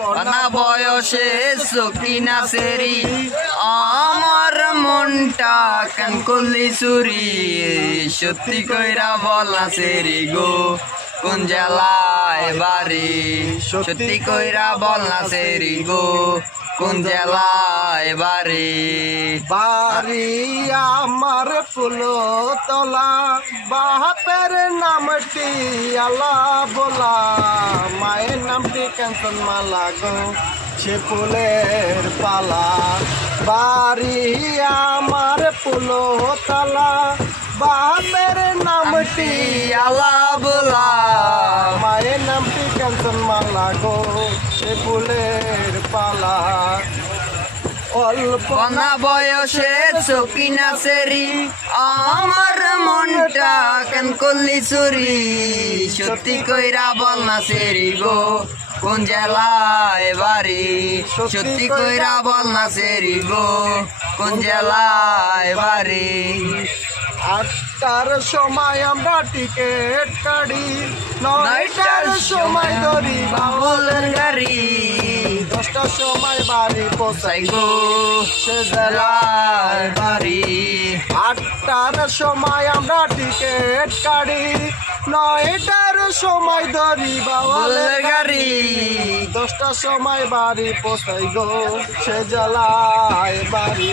না বয়সে সকিনা সেরি আমার মনটা কেন করলি চুরি সত্যি কইরা বলা সেরি গো কোন জেলায় বাড়ি সত্যি কইরা বলা সেরি গো কোন জেলায় বাড়ি বাড়ি আমার ফুলতলা বাপের নামটি আলা বলা মায়ের নামটি কাঞ্চন মালা গো সে ফুলের পালা বাড়ি আমার ফুলতলা বাপের নামটি আলা বলা মায়ের নামটি কাঞ্চন মালা গো সে ফুলের পালা অল্প না বয়সে সকিনা সেরি আমার মনটা কেন করলি চুরি সত্যি কইরা বল না সেরি গো কোন জেলায় বাড়ি সত্যি কইরা বল না সেরি গো কোন জেলায় বাড়ি 8টার সময় আমরা টিকিট কাটি 9টার সময় ধরি বাবুলের গাড়ি 10টার সময় বাড়ি পৌঁছাই সাই গো সে জেলায় বাড়ি 8টার সময় আমরা টিকিট কাটি 9টার সময় ধরি বাবুলের বাবুলের গাড়ি 10টার সময় বাড়ি পৌঁছাই গো সে জেলায় বাড়ি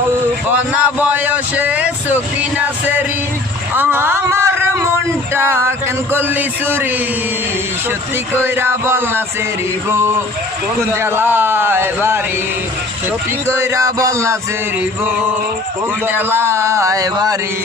অল্প না বয়সে সকিনা সেরি আমার মনটা কেন করলি চুরি সত্যি কইরা বল না সেরি গো কোন জেলায় বাড়ি সত্যি কইরা বল না সেরি গো কোন জেলায় বাড়ি